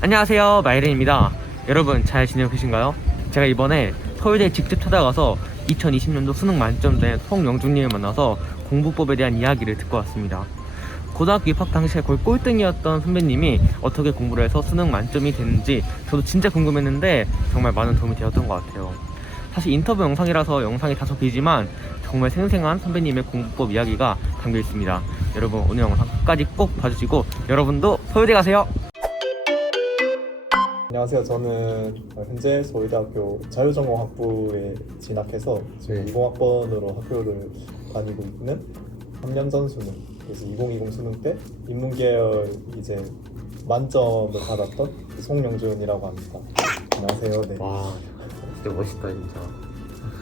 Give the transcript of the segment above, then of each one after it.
안녕하세요, 마이린입니다. 여러분 잘 지내고 계신가요? 제가 이번에 서울대에 직접 찾아가서 2020년도 수능 만점된 송영준님을 만나서 공부법에 대한 이야기를 듣고 왔습니다. 고등학교 입학 당시에 거의 꼴등이었던 선배님이 어떻게 공부를 해서 수능 만점이 됐는지 저도 진짜 궁금했는데 정말 많은 도움이 되었던 것 같아요. 사실 인터뷰 영상이라서 영상이 다소 길지만 정말 생생한 선배님의 공부법 이야기가 담겨 있습니다. 여러분 오늘 영상 끝까지 꼭 봐주시고 여러분도 서울대 가세요! 안녕하세요. 저는 현재 서울대학교 자유전공학부에 진학해서 지금 20학번으로 학교를 다니고 있는 3년 전 수능, 그래서 2020 수능 때 인문계열 이제 만점을 받았던 송영준이라고 합니다. 안녕하세요. 네. 와, 진짜 멋있다 진짜.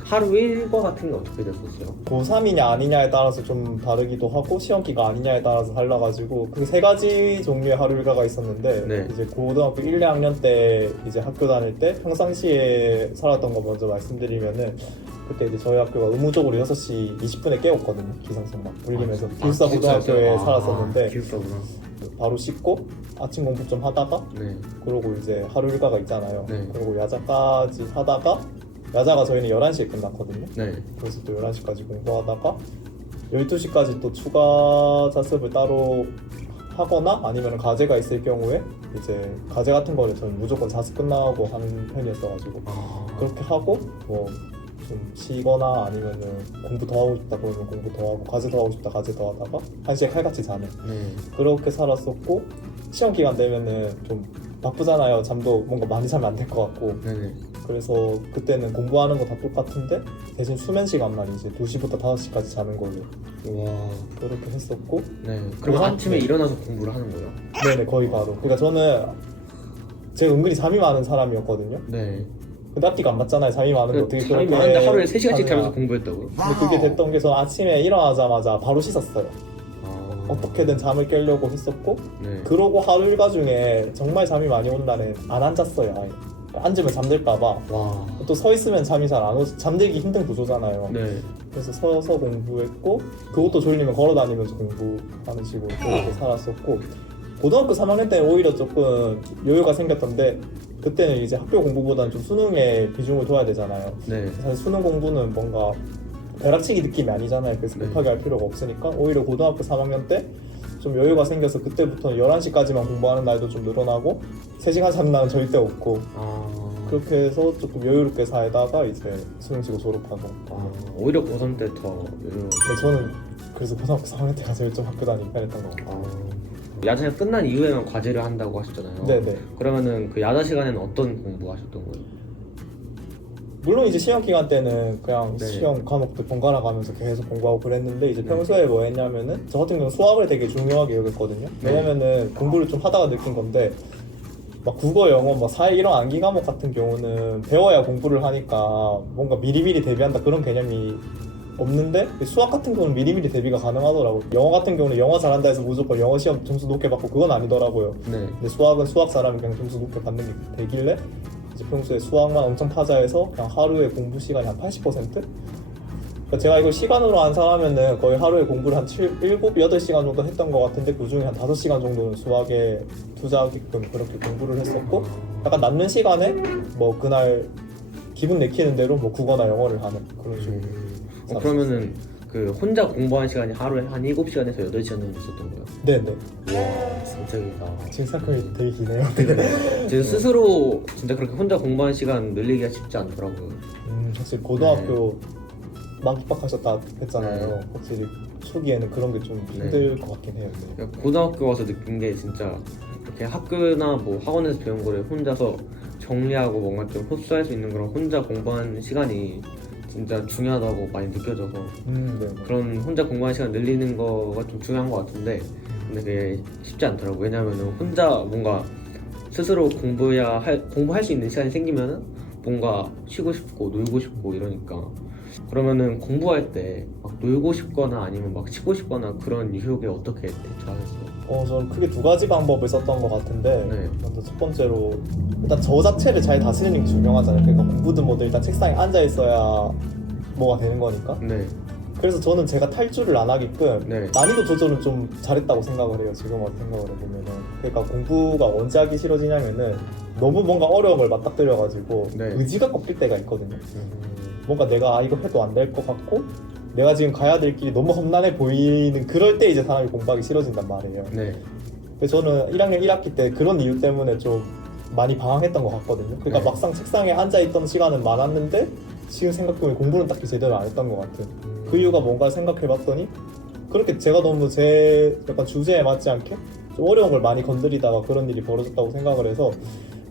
하루 일과 같은 게 어떻게 됐었어요? 고3이냐 아니냐에 따라서 좀 다르기도 하고 시험기가 아니냐에 따라서 달라가지고 그 세 가지 종류의 하루 일과가 있었는데 네. 이제 고등학교 1, 2학년 때 이제 학교 다닐 때 평상시에 살았던 거 먼저 말씀드리면은 그때 이제 저희 학교가 의무적으로 6시 20분에 깨웠거든요. 기상청 막 울리면서 기숙사 고등학교에 살았었는데 기숙사구나. 바로 씻고 아침 공부 좀 하다가 네. 그러고 이제 하루 일과가 있잖아요. 네. 그리고 야자까지 하다가 야자가 저희는 11시에 끝났거든요. 네. 그래서 또 11시까지 공부하다가 12시까지 또 추가 자습을 따로 하거나 아니면 과제가 있을 경우에 이제 과제 같은 거를 저는 무조건 자습 끝나고 하는 편이었어가지고 그렇게 하고 뭐 좀 쉬거나 아니면은 공부 더 하고 싶다 그러면 공부 더 하고 과제 더 하고 싶다 과제 더 하다가 1시에 칼같이 자는 그렇게 살았었고 시험 기간 되면은 좀 바쁘잖아요. 잠도 뭔가 많이 자면 안 될 것 같고 네네. 그래서 그때는 공부하는 거 다 똑같은데 대신 수면 시간만 이제 2시부터 5시까지 자는 걸로 와. 그렇게 했었고 네. 그럼 그래서- 아침에 네. 일어나서 공부를 하는 거예요? 네네 거의 바로 그러니까 저는 제가 은근히 잠이 많은 사람이었거든요. 네. 근데 앞뒤가 안 맞잖아요. 잠이 많은데 어떻게 잠이 그렇게 많은데 하루에 3시간씩 하느냐. 자면서 공부했다고요? 근데 그게 됐던 게 저는 아침에 일어나자마자 바로 씻었어요. 어떻게든 잠을 깨려고 했었고 네. 그러고 하루 일과 중에 정말 잠이 많이 온 날은 안 앉았어요. 아예. 앉으면 잠들까 봐. 와. 또 서 있으면 잠이 잘 안 오지. 잠들기 힘든 구조잖아요. 네. 그래서 서서 공부했고 그것도 졸리면 걸어 다니면서 공부하는 식으로 그렇게 살았었고 고등학교 3학년 때는 오히려 조금 여유가 생겼던데 그때는 이제 학교 공부보다는 좀 수능에 비중을 둬야 되잖아요. 네. 사실 수능 공부는 뭔가 벼락치기 느낌이 아니잖아요. 그래서 네. 급하게 할 필요가 없으니까 오히려 고등학교 3학년 때 좀 여유가 생겨서 그때부터는 11시까지만 공부하는 날도 좀 늘어나고 3시간 자는 날은 절대 없고 그렇게 해서 조금 여유롭게 살다가 이제 수능 치고 졸업하고 오히려 고3 때 더 여유로워. 근데 저는 그래서 고등학교 3학년 때가 제일 좀 학교 다니기 편했던 것 같아요. 야자가 끝난 이후에만 과제를 한다고 하셨잖아요. 네네. 그러면은 그 야자 시간에는 어떤 공부하셨던 거예요? 물론 이제 시험 기간 때는 그냥 네. 시험 과목도 번갈아 가면서 계속 공부하고 그랬는데 이제 네. 평소에 뭐 했냐면은 저 같은 경우는 수학을 되게 중요하게 여겼거든요. 네. 왜냐면은 공부를 좀 하다가 느낀 건데 막 국어, 영어, 막 사회 이런 암기 과목 같은 경우는 배워야 공부를 하니까 뭔가 미리미리 대비한다 그런 개념이 없는데 수학 같은 경우는 미리미리 대비가 가능하더라고요. 영어 같은 경우는 영어 잘한다 해서 무조건 영어 시험 점수 높게 받고 그건 아니더라고요. 네. 근데 수학은 수학 사람이 그냥 점수 높게 받는 게 되길래 이제 평소에 수학만 엄청 타자해서 그냥 하루에 공부 시간이 한 80%? 그러니까 제가 이걸 시간으로 환산하면은 거의 하루에 공부를 한 7, 7, 8시간 정도 했던 것 같은데 그 중에 한 5시간 정도는 수학에 투자하게끔 그렇게 공부를 했었고 약간 남는 시간에 뭐 그날 기분 내키는 대로 뭐 국어나 영어를 하는 그런 식으로 그러면은 그 혼자 공부하는 시간이 하루에 한 7시간에서 8시간 정도 있었던 거예요? 네네. 와, 진짜 길다. 지금 생각하면 되게 기네요. 제 스스로 진짜 그렇게 혼자 공부하는 시간 늘리기가 쉽지 않더라고요. 확실히 고등학교 막 입학하셨다 했잖아요. 확실히 초기에는 그런 게 좀 힘들 것 같긴 해요. 네. 그러니까 고등학교 와서 느낀 게 진짜 이렇게 학교나 뭐 학원에서 배운 거를 혼자서 정리하고 뭔가 좀 흡수할 수 있는 그런 혼자 공부하는 시간이 진짜 중요하다고 많이 느껴져서 네. 그런 혼자 공부하는 시간 늘리는 거가 좀 중요한 것 같은데 근데 그게 쉽지 않더라고. 왜냐면은 혼자 뭔가 스스로 공부할 수 있는 시간이 생기면은 뭔가 쉬고 싶고 놀고 싶고 이러니까 그러면은 공부할 때 막 놀고 싶거나 아니면 막 쉬고 싶거나 그런 유혹에 어떻게 대처하셨어요? 저는 크게 두 가지 방법을 썼던 것 같은데 네. 먼저 첫 번째로 일단 저 자체를 잘 다스리는 게 중요하잖아요. 그러니까 공부든 뭐든 일단 책상에 앉아 있어야 뭐가 되는 거니까. 네. 그래서 저는 제가 탈주를 안 하게끔 네. 난이도 조절은 좀 잘했다고 생각을 해요. 지금 와서 생각을 해보면은. 그러니까 공부가 언제 하기 싫어지냐면은 너무 뭔가 어려운 걸 맞닥뜨려가지고 네. 의지가 꺾일 때가 있거든요. 뭔가 내가 이거 해도 안 될 것 같고 내가 지금 가야 될 길이 너무 험난해 보이는 그럴 때 이제 사람이 공부하기 싫어진단 말이에요. 네. 그래서 저는 1학년 1학기 때 그런 이유 때문에 좀 많이 방황했던 것 같거든요. 그러니까 네. 막상 책상에 앉아있던 시간은 많았는데 지금 생각해보면 공부는 딱히 제대로 안 했던 것 같아요. 그 이유가 뭔가 생각해봤더니 그렇게 제가 너무 제 약간 주제에 맞지 않게 좀 어려운 걸 많이 건드리다가 그런 일이 벌어졌다고 생각을 해서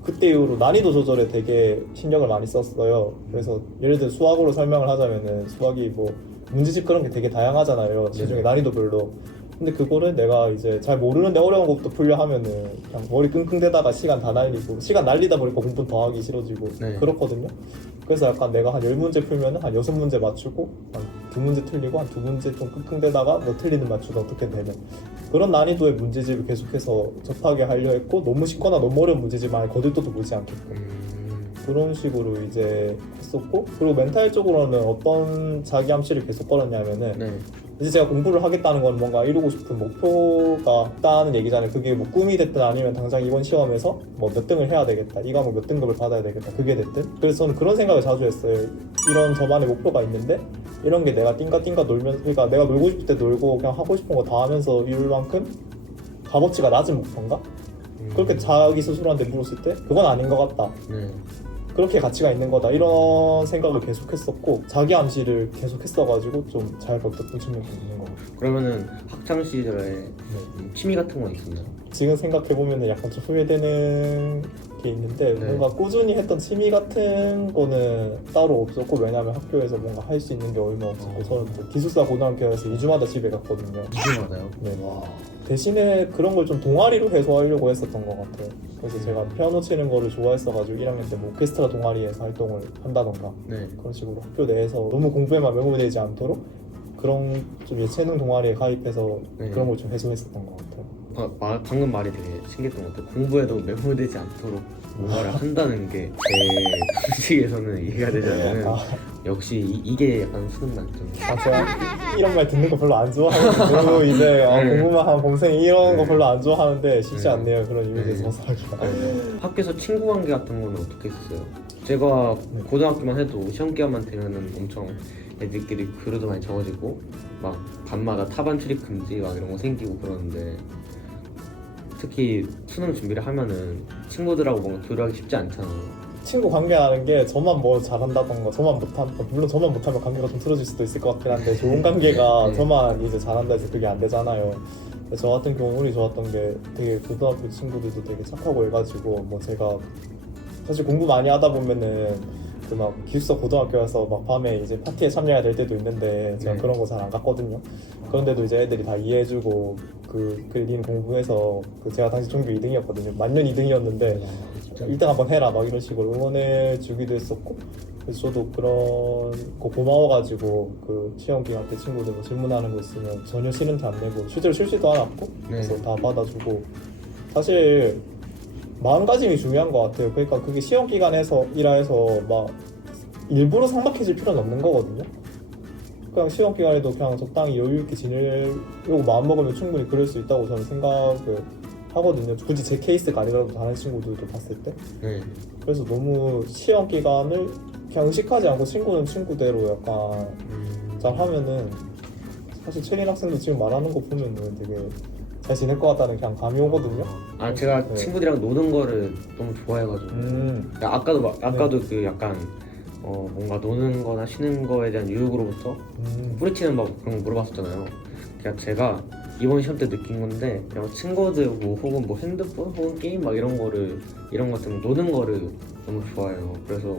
그때 이후로 난이도 조절에 되게 신경을 많이 썼어요. 그래서 예를 들어 수학으로 설명을 하자면은 수학이 뭐 문제집 그런 게 되게 다양하잖아요. 지중에 난이도별로. 근데 그거를 내가 이제 잘 모르는데 어려운 것부터 풀려 하면은 그냥 머리 끙끙대다가 시간 다 날리고 시간 날리다 보니까 공부는 더 하기 싫어지고 네. 그렇거든요. 그래서 약간 내가 한 10문제 풀면은 한 6문제 맞추고 한 2문제 틀리고 한 2문제 좀 끙끙대다가 뭐 틀리는 맞추고 어떻게 되면 그런 난이도의 문제집을 계속해서 접하게 하려 했고 너무 쉽거나 너무 어려운 문제집 많이 거들떠도 보지 않게끔 그런 식으로 이제 했었고 그리고 멘탈적으로는 어떤 자기 암시를 계속 걸었냐면은 네. 이제 제가 공부를 하겠다는 건 뭔가 이루고 싶은 목표가 있다는 얘기잖아요. 그게 뭐 꿈이 됐든 아니면 당장 이번 시험에서 뭐 몇 등을 해야 되겠다. 이 과목 몇 등급을 받아야 되겠다. 그게 됐든. 그래서 저는 그런 생각을 자주 했어요. 이런 저만의 목표가 있는데 이런 게 내가 띵까띵까 놀면서 그러니까 내가 놀고 싶을 때 놀고 그냥 하고 싶은 거 다 하면서 이룰 만큼 값어치가 낮은 목표인가? 그렇게 자기 스스로한테 물었을 때 그건 아닌 것 같다. 네. 그렇게 가치가 있는 거다 이런 생각을 계속했었고 자기 암시를 계속했어가지고 좀 잘 버텼던 측면도 있는 것 같아요. 그러면은 학창 시절에 취미 같은 건 있었나요? 지금 생각해보면 약간 좀 후회되는 게 있는데 네. 뭔가 꾸준히 했던 취미 같은 거는 따로 없었고 왜냐면 학교에서 뭔가 할 수 있는 게 얼마 없었고 저는 또 기숙사 고등학교에서 2주마다 집에 갔거든요. 이주마다요? 네. 대신에 그런 걸 좀 동아리로 해소하려고 했었던 것 같아요. 그래서 제가 피아노 치는 거를 좋아했어가지고 1학년 때 뭐 오케스트라 동아리에서 활동을 한다던가 네. 그런 식으로 학교 내에서 너무 공부에만 매몰되지 않도록 그런 좀 예체능 동아리에 가입해서 네. 그런 걸 좀 해소했었던 것 같아요. 방금 말이 되게 신기했던 것 같아요. 공부에도 매몰되지 않도록 뭔가를 한다는 게 제 상식에서는 이해가 되지 않는 역시 이게 약간 수능 만점. 제가 이런 말 듣는 거 별로 안 좋아하는데 그리고 이제 네. 공부만 한 범생이 이런 거 네. 별로 안 좋아하는데 쉽지 네. 않네요. 그런 이미지에서 네. 벗어나기가. 학교에서 친구 관계 같은 거는 어떻게 했어요? 제가 네. 고등학교만 해도 시험 기간만 되면은 엄청 애들끼리 글도 많이 적어지고 막 밤마다 타반 출입 금지 막 이런 거 생기고 그러는데 특히 수능 준비를 하면은 친구들하고 뭔가 교류하기 쉽지 않잖아요. 친구 관계라는 게 저만 뭐 잘한다던가 저만 못하면 물론 저만 못하면 관계가 좀 틀어질 수도 있을 것 같긴 한데 좋은 관계가 네. 저만 이제 잘한다 해서 그게 안 되잖아요. 저 같은 경우 운이 좋았던 게 되게 고등학교 친구들도 되게 착하고 해가지고 뭐 제가 사실 공부 많이 하다 보면은 그 막 기숙사 고등학교에서 막 밤에 이제 파티에 참여해야 될 때도 있는데 제가 네. 그런 거 잘 안 갔거든요. 그런데도 이제 애들이 다 이해해주고 닌 공부해서 제가 당시 전교 2등이었거든요. 만년 2등이었는데 1등 한번 해라 막 이런 식으로 응원해 주기도 했었고 그래서 저도 그런 거 고마워가지고 그 시험 기간 때 친구들 뭐 질문하는 거 있으면 전혀 싫은 티 안 내고 실제로 싫지도 않았고 그래서 다 받아주고 사실 마음가짐이 중요한 것 같아요. 그러니까 그게 시험 기간에서 일해서 막 일부러 삭막해질 필요는 없는 거거든요. 그냥 시험 기간에도 그냥 적당히 여유 있게 지내려고 마음 먹으면 충분히 그럴 수 있다고 저는 생각을 하거든요. 굳이 제 케이스가 아니라도 다른 친구들도 봤을 때. 네. 그래서 너무 시험 기간을 그냥 의식하지 않고 친구는 친구대로 약간 잘 하면은 사실 채린 학생도 지금 말하는 거 보면은 되게 잘 지낼 것 같다는 그냥 감이 오거든요. 아 제가 네. 친구들이랑 노는 거를 너무 좋아해가지고 아까도 그 약간 뭔가 노는 거나 쉬는 거에 대한 유혹으로부터 뿌리치는 법 그런 거 물어봤었잖아요. 그냥 제가 이번 시험 때 느낀 건데 그냥 친구들 뭐 혹은 뭐 핸드폰 혹은 게임 막 이런 것 때문에 노는 거를 너무 좋아해요. 그래서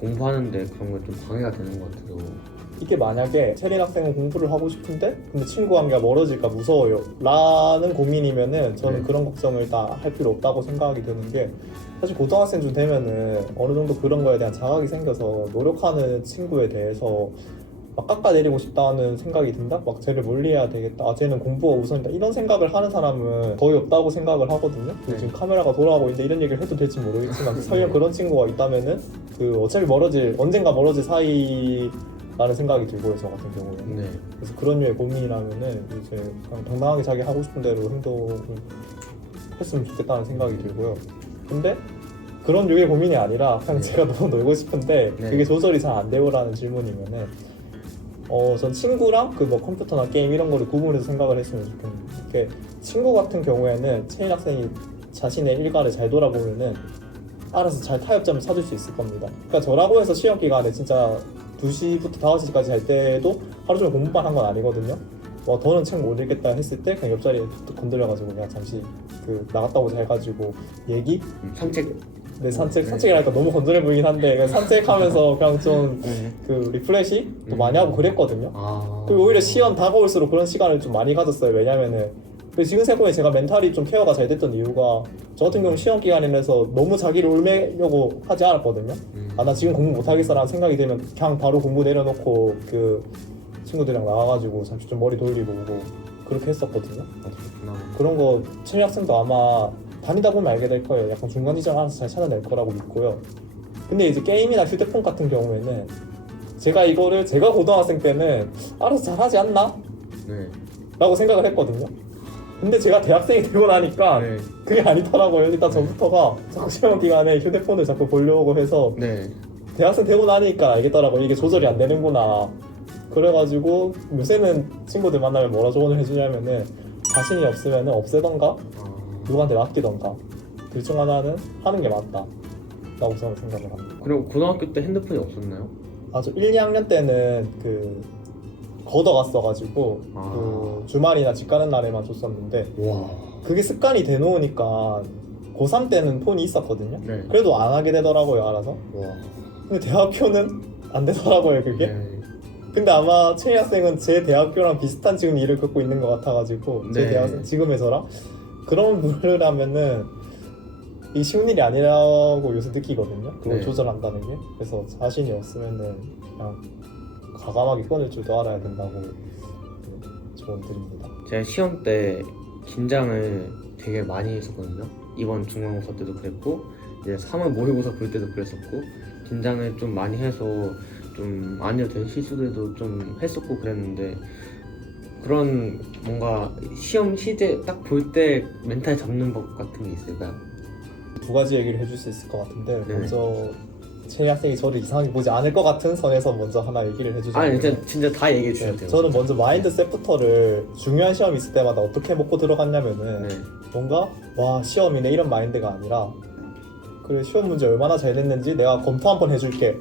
공부하는데 그런 게 좀 방해가 되는 것 같아요. 이게 만약에 채린 학생은 공부를 하고 싶은데 근데 친구 관계가 멀어질까 무서워요 라는 고민이면은 저는 네. 그런 걱정을 다 할 필요 없다고 생각이 드는 게 사실 고등학생 좀 되면은 어느 정도 그런 거에 대한 자각이 생겨서 노력하는 친구에 대해서 막 깎아내리고 싶다는 생각이 든다? 막 쟤를 멀리해야 되겠다. 아, 쟤는 공부가 우선이다. 이런 생각을 하는 사람은 거의 없다고 생각을 하거든요. 네. 지금 카메라가 돌아가고 있는데 이런 얘기를 해도 될지 모르겠지만 설령 그런 친구가 있다면은 그 어차피 언젠가 멀어질 사이인 라는 생각이 들고요, 저 같은 경우에는. 네. 그래서 그런 류의 고민이라면은 이제 그냥 당당하게 자기 하고 싶은 대로 행동을 했으면 좋겠다는 생각이 들고요. 근데 그런 류의 고민이 아니라 그냥 네. 제가 너무 놀고 싶은데 네. 그게 조절이 잘 안 되고라는 질문이면은 전 친구랑 그 뭐 컴퓨터나 게임 이런 거를 구분해서 생각을 했으면 좋겠는데, 친구 같은 경우에는 채인 학생이 자신의 일과를 잘 돌아보면은 알아서 잘 타협점을 찾을 수 있을 겁니다. 그러니까 저라고 해서 시험 기간에 진짜 2시부터 5시까지 잘 때도 하루 종일 공부만 한 건 아니거든요. 더는 책 못 읽겠다 했을 때 그냥 옆자리에 툭툭 건드려가지고 그냥 잠시 그 나갔다 오자 해가지고 얘기? 산책. 네, 네. 산책이라니까 너무 건드려 보이긴 한데 그냥 산책하면서 그냥 좀 네. 그 리프레시 또 많이 하고 그랬거든요. 아. 그리고 오히려 시험 다가올수록 그런 시간을 좀 많이 가졌어요. 왜냐면은 지금 생각해보면 제가 멘탈이 좀 케어가 잘 됐던 이유가, 저 같은 경우는 시험 기간이라서 너무 자기를 울매려고 하지 않았거든요. 나 지금 공부 못하겠어 라는 생각이 들면 그냥 바로 공부 내려놓고 그 친구들이랑 나와가지고 잠시 좀 머리 돌리고 오고 그렇게 했었거든요. 그렇구나. 그런 거 채민 학생도 아마 다니다 보면 알게 될 거예요. 약간 중간 지점 알아서 잘 찾아낼 거라고 믿고요. 근데 이제 게임이나 휴대폰 같은 경우에는 제가 고등학생 때는 알아서 잘 하지 않나? 네. 라고 생각을 했거든요. 근데 제가 대학생이 되고 나니까 네. 그게 아니더라고요. 일단 전부터가 자꾸 시험 기간에 휴대폰을 자꾸 보려고 해서 네. 대학생 되고 나니까 알겠더라고요. 이게 조절이 안 되는구나. 그래가지고 요새는 친구들 만나면 뭐라 조언을 해주냐면은 자신이 없으면은 없애던가 누구한테 맡기던가 둘 중 하나는 하는 게 맞다 라고 저는 생각을 합니다. 그리고 고등학교 때 핸드폰이 없었나요? 저 1, 2학년 때는 그 걷어갔어가지고 그 주말이나 집 가는 날에만 줬었는데, 와. 그게 습관이 돼놓으니까 고3 때는 폰이 있었거든요. 네. 그래도 안 하게 되더라고요, 알아서. 와. 근데 대학교는 안 되더라고요, 그게. 네. 근데 아마 채희 학생은 제 대학교랑 비슷한 지금 일을 겪고 있는 것 같아가지고 제 네. 대학생 지금의 저랑 그런 분이라면은 이 쉬운 일이 아니라고 요새 느끼거든요. 그걸 네. 조절한다는 게. 그래서 자신이 없으면은 그냥 과감하게 끊을 줄도 알아야 된다고 조언 드립니다. 제가 시험 때 긴장을 되게 많이 했었거든요. 이번 중간고사 때도 그랬고, 이제 3월 모의고사 볼 때도 그랬었고, 긴장을 좀 많이 해서 좀 안 해도 될 실수들도 좀 했었고 그랬는데, 그런 뭔가 시험 시제 딱 볼 때 멘탈 잡는 법 같은 게 있을까요? 두 가지 얘기를 해줄 수 있을 것 같은데, 네. 먼저 채희 학생이 저를 이상하게 보지 않을 것 같은 선에서 먼저 하나 얘기를 해주자면, 아니 진짜 다 얘기해 주셔도 돼요. 저는 먼저 마인드셋부터를 중요한 시험 있을 때마다 어떻게 먹고 들어갔냐면은 네. 뭔가 와 시험이네 이런 마인드가 아니라, 그래 시험 문제 얼마나 잘 냈는지 내가 검토 한번 해줄게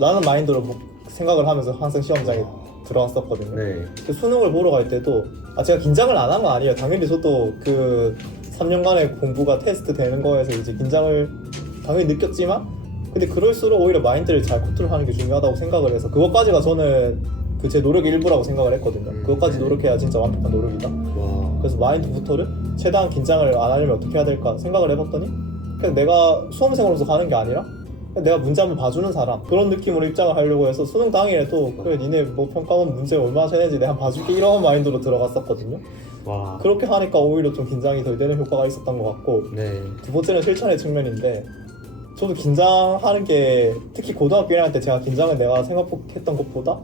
라는 마인드로 생각을 하면서 항상 시험장에 들어갔었거든요. 네. 그 수능을 보러 갈 때도 제가 긴장을 안 한 건 아니에요. 당연히 저도 그 3년간의 공부가 테스트 되는 거에서 이제 긴장을 당연히 느꼈지만, 근데 그럴수록 오히려 마인드를 잘 컨트롤하는 게 중요하다고 생각을 해서 그것까지가 저는 그 제 노력의 일부라고 생각을 했거든요. 그것까지 노력해야 진짜 완벽한 노력이다. 와. 그래서 마인드부터를 최대한 긴장을 안 하려면 어떻게 해야 될까 생각을 해봤더니, 그냥 내가 수험생으로서 가는 게 아니라 그냥 내가 문제 한번 봐주는 사람, 그런 느낌으로 입장을 하려고 해서 수능 당일에도 그래 니네 뭐 평가원 문제 얼마나 잘 냈는지 내가 한번 봐줄게 이런 마인드로 들어갔었거든요. 와. 그렇게 하니까 오히려 좀 긴장이 덜 되는 효과가 있었던 것 같고, 네. 두 번째는 실천의 측면인데, 저도 긴장하는 게 특히 고등학교 1학년 때 제가 긴장을 내가 생각했던 것보다,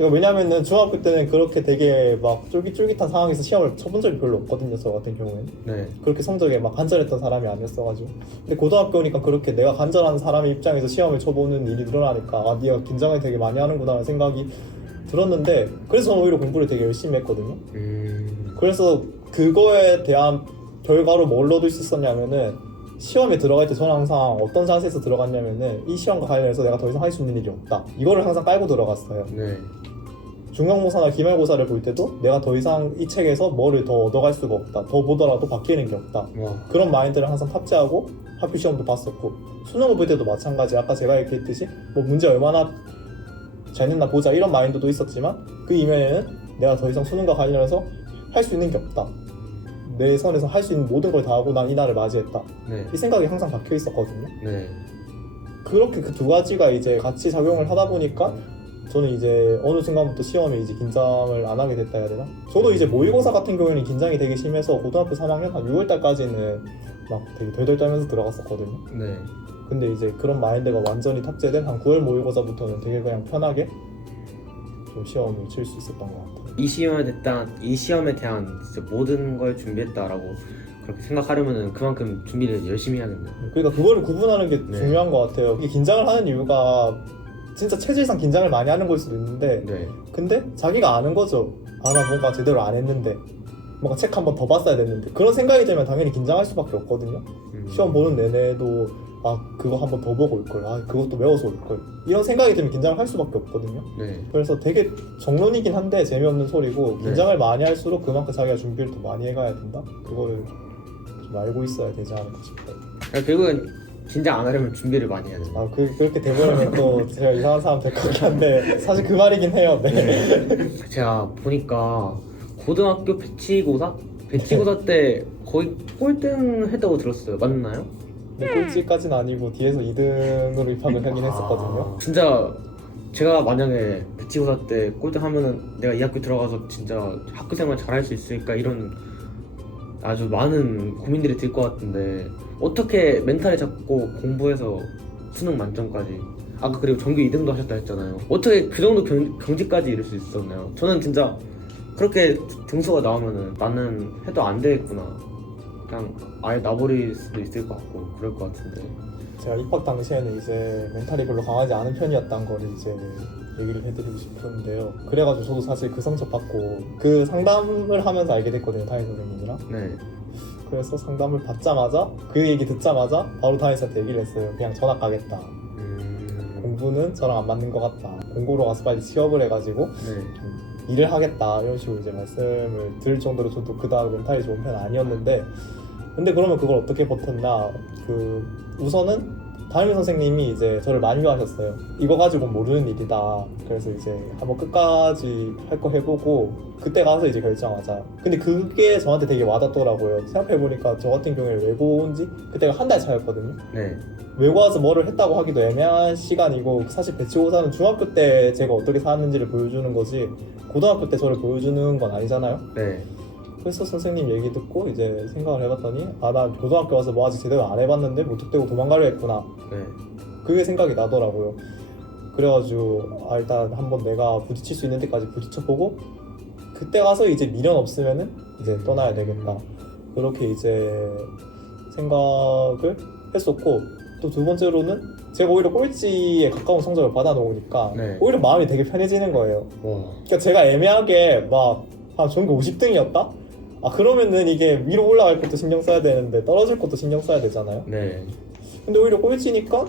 왜냐면은 중학교 때는 그렇게 되게 막 쫄깃쫄깃한 상황에서 시험을 쳐본 적이 별로 없거든요, 저 같은 경우에는. 네. 그렇게 성적에 막 간절했던 사람이 아니었어가지고. 근데 고등학교니까 그렇게 내가 간절한 사람의 입장에서 시험을 쳐보는 일이 늘어나니까 네가 긴장을 되게 많이 하는구나 라는 생각이 들었는데, 그래서 저는 오히려 공부를 되게 열심히 했거든요. 그래서 그거에 대한 결과로 뭘 얻을 수 있었냐면은, 시험에 들어갈 때 저는 항상 어떤 자세에서 들어갔냐면은 이 시험과 관련해서 내가 더 이상 할 수 있는 일이 없다, 이거를 항상 깔고 들어갔어요. 네. 중간고사나 기말고사를 볼 때도 내가 더 이상 이 책에서 뭐를 더 얻어갈 수가 없다, 더 보더라도 바뀌는 게 없다, 와. 그런 마인드를 항상 탑재하고 학교 시험도 봤었고, 수능을 볼 때도 마찬가지. 아까 제가 얘기했듯이 뭐 문제 얼마나 잘 냈나 보자 이런 마인드도 있었지만, 그 이면에는 내가 더 이상 수능과 관련해서 할 수 있는 게 없다, 내 선에서 할 수 있는 모든 걸 다 하고 난 이날을 맞이했다, 네. 이 생각이 항상 박혀 있었거든요. 네. 그렇게 그 두 가지가 이제 같이 작용을 하다 보니까 저는 이제 어느 순간부터 시험에 이제 긴장을 안 하게 됐다 해야 되나? 저도 이제 모의고사 같은 경우에는 긴장이 되게 심해서 고등학교 3학년 한 6월달까지는 막 되게 덜덜 떨면서 들어갔었거든요. 네. 근데 이제 그런 마인드가 완전히 탑재된 한 9월 모의고사부터는 되게 그냥 편하게 좀 시험을 칠 수 있었던 것 같아요. 이 시험에 대한 진짜 모든 걸 준비했다라고 그렇게 생각하려면은 그만큼 준비를 열심히 해야겠네요. 그러니까 그거를 구분하는 게 네. 중요한 것 같아요. 이게 긴장을 하는 이유가 진짜 체질상 긴장을 많이 하는 걸 수도 있는데 네. 근데 자기가 아는 거죠. 아, 나 뭔가 제대로 안 했는데 뭔가 책 한 번 더 봤어야 됐는데 그런 생각이 들면 당연히 긴장할 수밖에 없거든요. 시험 보는 내내도 아, 그거 한 번 더 보고 올걸, 아, 그것도 외워서 올걸, 이런 생각이 들면 긴장을 할 수밖에 없거든요. 네. 그래서 되게 정론이긴 한데 재미없는 소리고, 네. 긴장을 많이 할수록 그만큼 자기가 준비를 더 많이 해가야 된다? 그걸 좀 알고 있어야 되지 않을까 싶어요. 그러니까 결국은 긴장 안 하려면 준비를 많이 해야 돼요. 아, 그렇게 돼버리면 또 제가 이상한 사람 될 것 같긴 한데 사실 그 말이긴 해요. 네. 제가 보니까 고등학교 배치고사 때 거의 꼴등 했다고 들었어요. 맞나요? 근데 꼴찌까지는 아니고 뒤에서 2등으로 입학을 하긴 했었거든요. 진짜 제가 만약에 배치고사 때 꼴등 하면은 내가 이 학교 들어가서 진짜 학교 생활 잘할 수 있을까, 이런 아주 많은 고민들이 들 것 같은데 어떻게 멘탈을 잡고 공부해서 수능 만점까지, 아까 그리고 전교 2등도 하셨다 했잖아요. 어떻게 그 정도 경지까지 이룰 수 있었나요? 저는 진짜 그렇게 등수가 나오면은 나는 해도 안 되겠구나, 그냥 아예 놔버릴 수도 있을 것 같고 그럴 것 같은데. 제가 입학 당시에는 이제 멘탈이 별로 강하지 않은 편이었다는 걸 이제 얘기를 해드리고 싶은데요. 그래가지고 저도 사실 그 성적 받고 그 상담을 하면서 알게 됐거든요, 담임 선생님이랑. 네. 그래서 상담을 받자마자 그 얘기 듣자마자 바로 담임선생님한테 얘기를 했어요. 그냥 전학 가겠다. 공부는 저랑 안 맞는 것 같다. 공고로 가서 빨리 취업을 해가지고 네. 일을 하겠다, 이런 식으로 이제 말씀을 드릴 정도로 저도 그 다음 멘탈이 좋은 편은 아니었는데, 근데 그러면 그걸 어떻게 버텼나, 우선은 담임 선생님이 이제 저를 만류하셨어요. 이거 가지고 모르는 일이다. 그래서 이제 한번 끝까지 할 거 해보고 그때 가서 이제 결정하자. 근데 그게 저한테 되게 와닿더라고요. 생각해보니까 저 같은 경우에 외고 온 지 그때가 한 달 차였거든요. 네. 외고 와서 뭐를 했다고 하기도 애매한 시간이고, 사실 배치고사는 중학교 때 제가 어떻게 살았는지를 보여주는 거지 고등학교 때 저를 보여주는 건 아니잖아요. 네. 그래서 선생님 얘기 듣고 이제 생각을 해봤더니, 아, 나 고등학교 와서 뭐 아직 제대로 안 해봤는데 무턱대고 도망가려 했구나. 네. 그게 생각이 나더라고요. 그래가지고 아, 일단 한번 내가 부딪힐 수 있는 데까지 부딪혀보고 그때 가서 이제 미련 없으면은 이제 떠나야 되겠다. 그렇게 이제 생각을 했었고, 또 두 번째로는 제가 오히려 꼴찌에 가까운 성적을 받아놓으니까 네. 오히려 마음이 되게 편해지는 거예요. 와. 그러니까 제가 애매하게 막 전교 50등이었다? 아, 그러면은 이게 위로 올라갈 것도 신경 써야 되는데 떨어질 것도 신경 써야 되잖아요. 네. 근데 오히려 꼴찌니까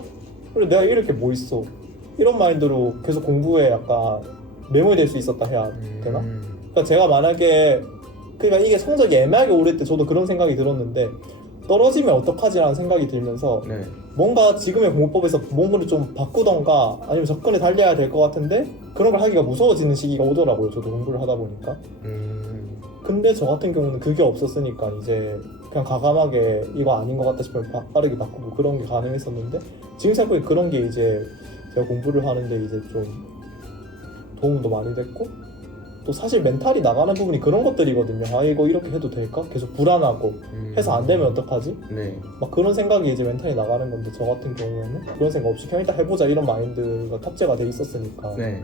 그래, 내가 이럴 게 뭐 있어, 이런 마인드로 계속 공부에 약간 매몰될 수 있었다 해야 되나? 그러니까 제가 만약에, 그러니까 이게 성적이 애매하게 오를 때 저도 그런 생각이 들었는데 떨어지면 어떡하지라는 생각이 들면서 네. 뭔가 지금의 공부법에서 뭔가를 좀 바꾸던가 아니면 접근을 달려야 될 것 같은데 그런 걸 하기가 무서워지는 시기가 오더라고요, 저도 공부를 하다 보니까. 근데 저 같은 경우는 그게 없었으니까 이제 그냥 과감하게 이거 아닌 것 같다 싶으면 빠르게 바꾸고 그런 게 가능했었는데, 지금 생각해 그런 게 이제 제가 공부를 하는데 이제 좀 도움도 많이 됐고, 또 사실 멘탈이 나가는 부분이 그런 것들이거든요. 아, 이거 이렇게 해도 될까? 계속 불안하고 해서 안 되면 어떡하지? 네. 막 그런 생각이 이제 멘탈이 나가는 건데, 저 같은 경우에는 그런 생각 없이 그냥 일단 해보자 이런 마인드가 탑재가 돼 있었으니까 네.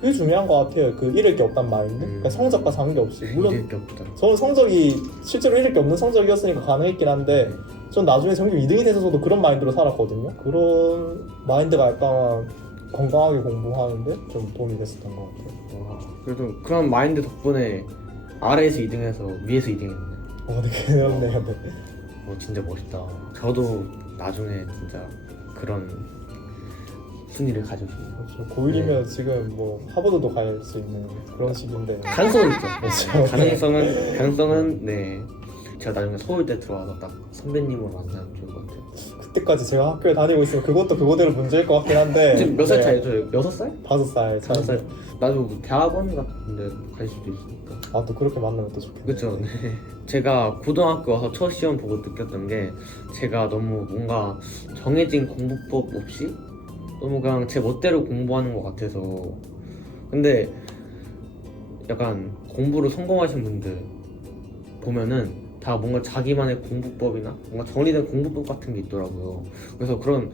그게 중요한 것 같아요. 그 잃을 게 없단 마인드. 그러니까 성적과 상관없이. 물론 잃을 게 없다. 저는 성적이 실제로 잃을 게 없는 성적이었으니까 가능했긴 한데, 전 나중에 전교 2등이 돼서도 그런 마인드로 살았거든요. 그런 마인드가 약간 건강하게 공부하는데 좀 도움이 됐었던 것 같아요. 와, 그래도 그런 마인드 덕분에 아래에서 2등해서 위에서 2등했네. 되게 어렵네요. 네. 진짜 멋있다. 저도 나중에 진짜 그런 순위를 가지고 그렇죠. 고1이면 지금 뭐 하버드도 갈 수 있는 그런 시기인데. 가능성은 있죠. 그렇죠. 가능성은 네. 제가 나중에 서울대 들어와서 딱 선배님을 만나면 좋을 것 같아요. 그때까지 제가 학교에 다니고 있으면 그것도 그거대로 문제일 것 같긴 한데. 지금 몇 살 네. 차이죠? 6살? 5살. 5살. 나도 뭐 대학원 같은 데 갈 수도 있으니까. 아, 또 그렇게 만나면 또 좋겠네요. 그쵸. 네. 제가 고등학교 와서 첫 시험 보고 느꼈던 게, 제가 너무 뭔가 정해진 공부법 없이 너무 그냥 제 멋대로 공부하는 것 같아서. 근데 약간 공부를 성공하신 분들 보면은 다 뭔가 자기만의 공부법이나 뭔가 정리된 공부법 같은 게 있더라고요. 그래서 그런